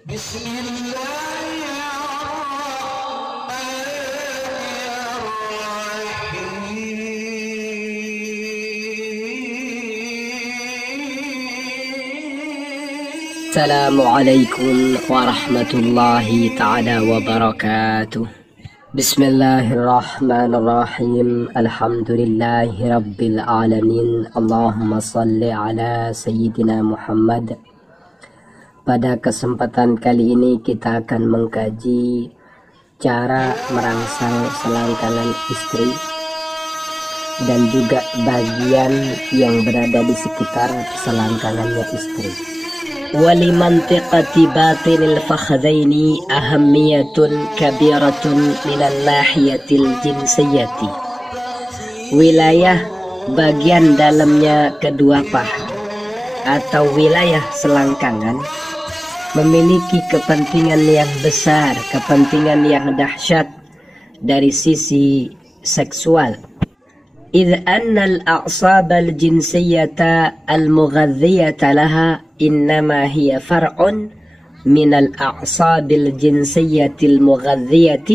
Assalamualaikum warahmatullahi ta'ala wabarakatuh. Bismillahirrahmanirrahim. Alhamdulillahi rabbil alamin. Allahumma salli ala Sayyidina Muhammad. Pada kesempatan kali ini kita akan mengkaji cara merangsang selangkangan istri dan juga bagian yang berada di sekitar selangkangannya istri. ولمنطقة باطن الفخذين أهمية كبيرة من الناحية الجنسية. Wilayah bagian dalamnya kedua paha atau wilayah selangkangan memiliki kepentingan yang besar, kepentingan yang dahsyat dari sisi seksual. إذ أن الأعصاب الجنسية المغذية لها إنما هي فرع من الأعصاب الجنسية المغذية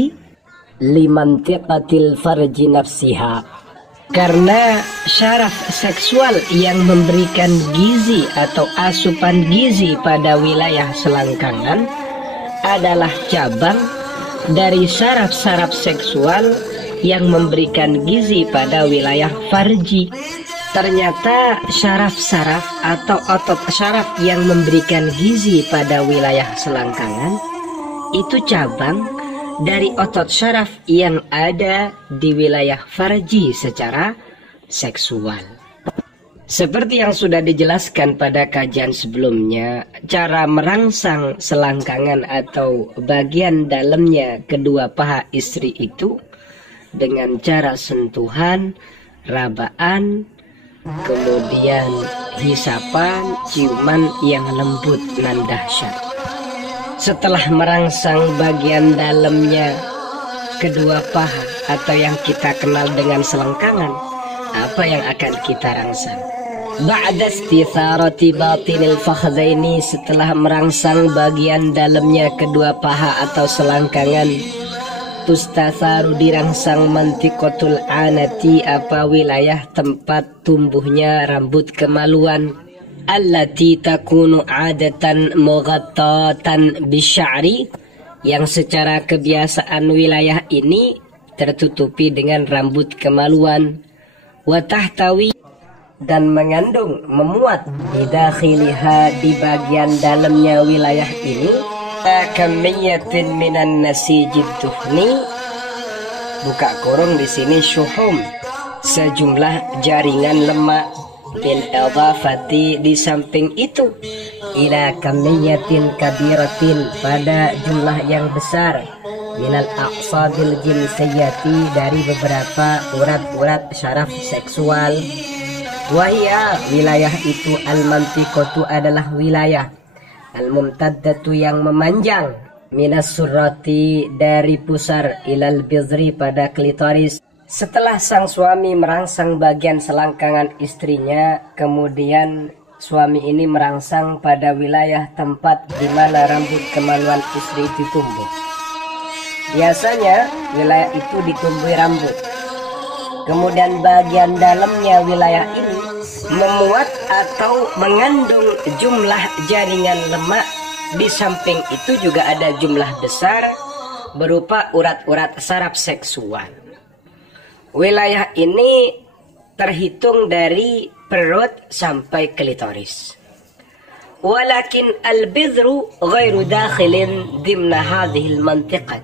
لمنطقة الفرج نفسها. Karena syaraf seksual yang memberikan gizi atau asupan gizi pada wilayah selangkangan adalah cabang dari syaraf-syaraf seksual yang memberikan gizi pada wilayah farji. Ternyata syaraf-syaraf atau otot syaraf yang memberikan gizi pada wilayah selangkangan itu cabang dari otot syaraf yang ada di wilayah farji secara seksual. Seperti yang sudah dijelaskan pada kajian sebelumnya, cara merangsang selangkangan atau bagian dalamnya kedua paha istri itu dengan cara sentuhan, rabaan, kemudian hisapan, ciuman yang lembut dan dahsyat. Setelah merangsang bagian dalamnya kedua paha atau yang kita kenal dengan selangkangan, apa yang akan kita rangsang? Ba'da istitharati batinil fakhdaini, setelah merangsang bagian dalamnya kedua paha atau selangkangan, tustatharu dirangsang mantikotul anati, apa wilayah tempat tumbuhnya rambut kemaluan, allati takunu adatan mughattatan bisya'ri, yang secara kebiasaan wilayah ini tertutupi dengan rambut kemaluan, wa tahtawi, dan mengandung, memuat, bidakhiliha, di bagian dalamnya wilayah ini, kamiyatin minan nasijid duhni, buka kurung di sini, syuhum, sejumlah jaringan lemak, bil idafati, di samping itu, ila kamiyatin kabiratin, pada jumlah yang besar, minal aqsabil jinsiyati, dari beberapa urat-urat syaraf seksual. Wahia, wilayah itu, al-mantiqatu, adalah wilayah al-mumtaddatu, yang memanjang, minas surrati, dari pusar, ilal bizri, pada klitoris. Setelah sang suami merangsang bagian selangkangan istrinya, kemudian suami ini merangsang pada wilayah tempat di mana rambut kemaluan istri itu tumbuh. Biasanya wilayah itu ditumbuhi rambut. Kemudian bagian dalamnya wilayah ini memuat atau mengandung jumlah jaringan lemak. Di samping itu juga ada jumlah besar berupa urat-urat saraf seksual. Wilayah ini terhitung dari perut sampai klitoris. Walakin al-bidru ghairu dakhilin dimna hadhil mantiqat.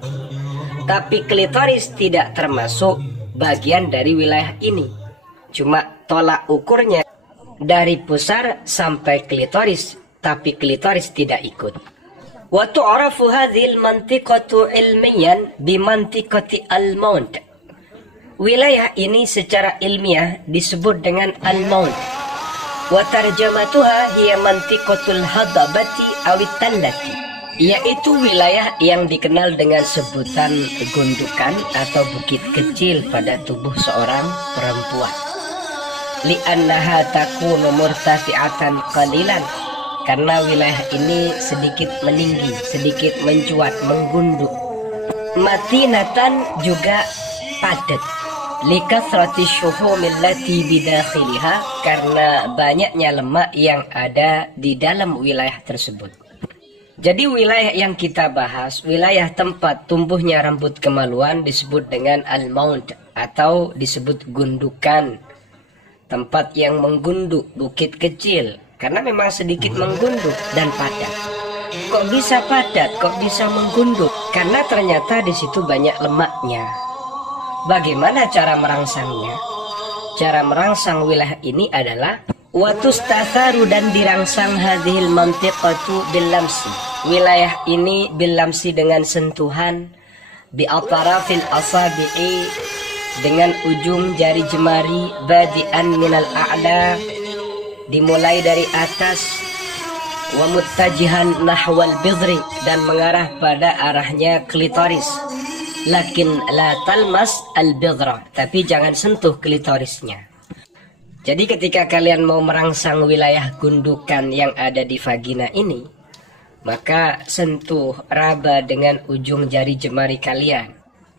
Tapi klitoris tidak termasuk bagian dari wilayah ini. Cuma tolak ukurnya dari pusar sampai klitoris, tapi klitoris tidak ikut. Wa tu'rafu hadhil mantiqatu ilmiyan bimantiqati al-maut. Wilayah ini secara ilmiah disebut dengan al-maut. Wa tarjamatuha hiya mantiqatul hadabati awit tallati, yaitu wilayah yang dikenal dengan sebutan gundukan atau bukit kecil pada tubuh seorang perempuan. Li'annaha takunu murtafi'atan qalilan, karena wilayah ini sedikit meninggi, sedikit mencuat, menggunduk. Matinatan juga padat. Likathrati syuhumil lati bidakhiliha, karena banyaknya lemak yang ada di dalam wilayah tersebut. Jadi wilayah yang kita bahas, wilayah tempat tumbuhnya rambut kemaluan disebut dengan al-maud atau disebut gundukan. Tempat yang menggunduk, bukit kecil, karena memang sedikit menggunduk dan padat. Kok bisa padat, kok bisa menggunduk? Karena ternyata di situ banyak lemaknya. Bagaimana cara merangsangnya? Cara merangsang wilayah ini adalah watustatharu, dan dirangsang hadhil mantiqatu bil-lamsi. Wilayah ini bil-lamsi dengan sentuhan, bi atrafil asabi'i, dengan ujung jari jemari, badi'an minal a'la, dimulai dari atas, wa muttajihan nahwal bidri, dan mengarah pada arahnya klitoris. Lakin la talmas al-bidra, tapi jangan sentuh klitorisnya. Jadi ketika kalian mau merangsang wilayah gundukan yang ada di vagina ini, maka sentuh raba dengan ujung jari jemari kalian,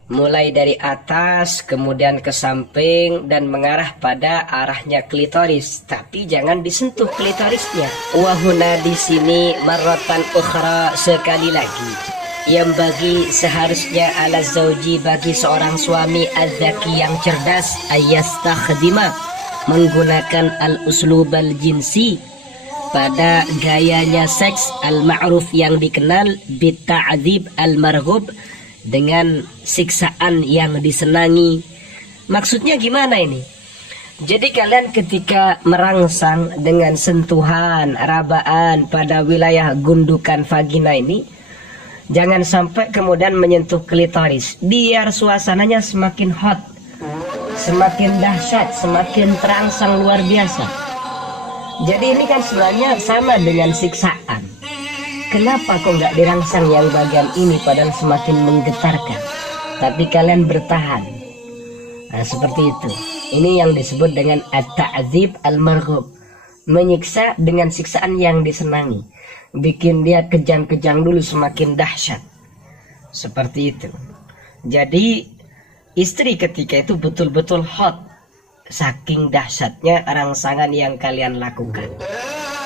mulai dari atas kemudian ke samping dan mengarah pada arahnya klitoris, tapi jangan disentuh klitorisnya. Wahuna, di sini marratan ukhra, sekali lagi, yang bagi seharusnya ala zauji, bagi seorang suami az-zaki yang cerdas, ayastakhdima, menggunakan al-uslub al-jinsi, pada gayanya seks al-ma'ruf yang dikenal, bita'adzib al-marghub, dengan siksaan yang disenangi. Maksudnya gimana ini? Jadi kalian ketika merangsang dengan sentuhan, rabaan pada wilayah gundukan vagina ini, jangan sampai kemudian menyentuh klitoris, biar suasananya semakin hot, semakin dahsyat, semakin terangsang luar biasa. Jadi ini kan sebenarnya sama dengan siksaan. Kenapa kok nggak dirangsang yang bagian ini padahal semakin menggetarkan, tapi kalian bertahan? Nah, seperti itu. Ini yang disebut dengan at-ta'dzib al-marghub, menyiksa dengan siksaan yang disenangi, bikin dia kejang-kejang dulu semakin dahsyat. Seperti itu. Jadi istri ketika itu betul-betul hot, saking dahsyatnya rangsangan yang kalian lakukan.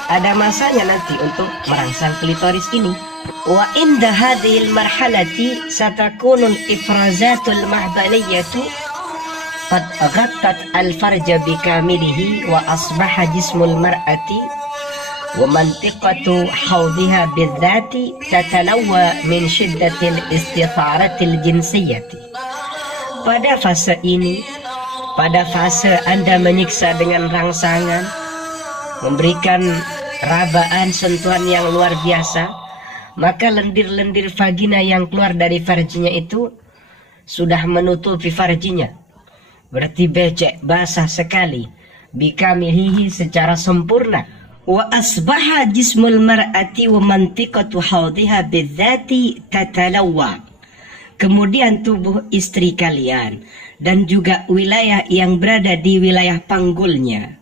Ada masanya nanti untuk merangsang klitoris ini. Wa inda hadhil marhalati satakunul ifrazatul mahbaliyatu qad ghattat al-farja bikamilihi wa asbaha jismul mar'ati wa mantiqatu hawdiha bidzati tatalawwa min shiddatil istitharatil jinsiyati. Pada fase ini, pada fase Anda menyiksa dengan rangsangan, memberikan rabaan sentuhan yang luar biasa, maka lendir-lendir vagina yang keluar dari farjinya itu sudah menutupi farjinya, berarti becek, basah sekali, bikamilihi, secara sempurna. Wa asbaha jismul mar'ati wa mantiqatu hawdiha bidzati tatalawwa. Kemudian tubuh istri kalian dan juga wilayah yang berada di wilayah panggulnya,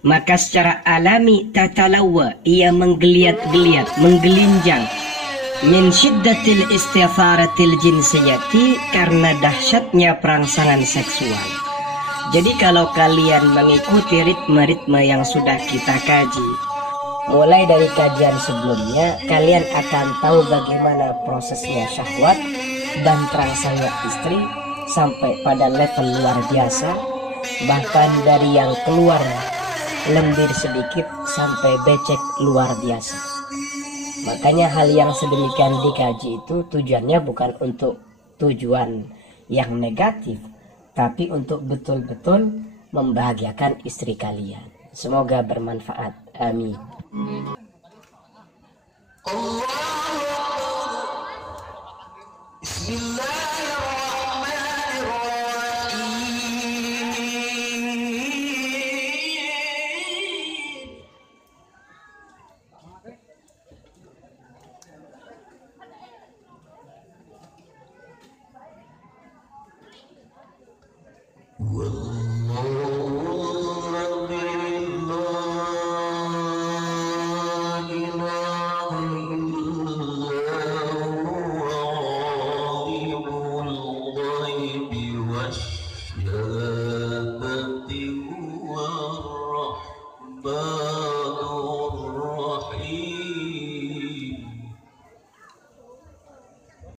maka secara alami tatalawa, ia menggeliat-geliat, menggelinjang, min syiddatil istitharatil jinsiyati, karena dahsyatnya perangsangan seksual. Jadi kalau kalian mengikuti ritme-ritme yang sudah kita kaji, mulai dari kajian sebelumnya, kalian akan tahu bagaimana prosesnya syahwat dan terangsangnya istri sampai pada level luar biasa, bahkan dari yang keluar lendir sedikit sampai becek luar biasa. Makanya hal yang sedemikian dikaji itu tujuannya bukan untuk tujuan yang negatif, tapi untuk betul-betul membahagiakan istri kalian. Semoga bermanfaat. Amin. Well.